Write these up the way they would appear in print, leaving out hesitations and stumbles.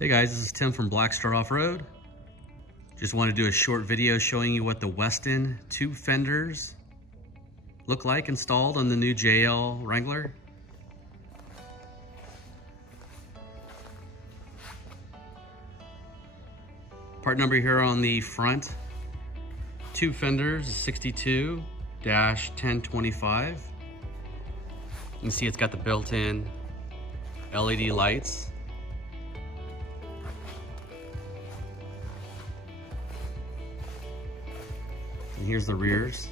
Hey guys, this is Tim from Blackstar Offroad. Just want to do a short video showing you what the Westin Tube Fenders look like installed on the new JL Wrangler. Part number here on the front tube fenders is 62-1025. You can see it's got the built-in LED lights. And here's the rears.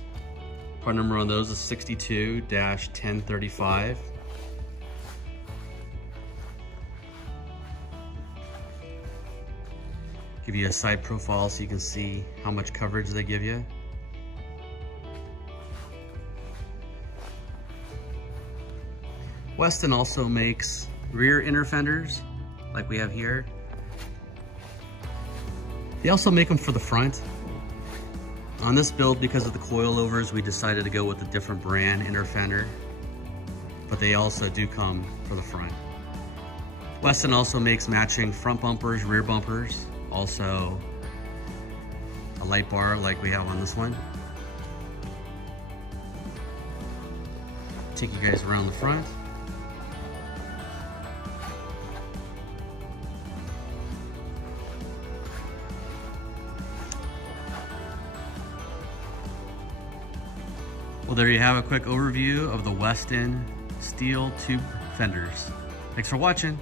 Part number on those is 62-1035. Give you a side profile so you can see how much coverage they give you. Westin also makes rear inner fenders like we have here. They also make them for the front. On this build, because of the coilovers, we decided to go with a different brand inner fender, but they also do come for the front. Westin also makes matching front bumpers, rear bumpers, also a light bar like we have on this one. Take you guys around the front. Well, there you have a quick overview of the Westin Steel Tube Fenders. Thanks for watching.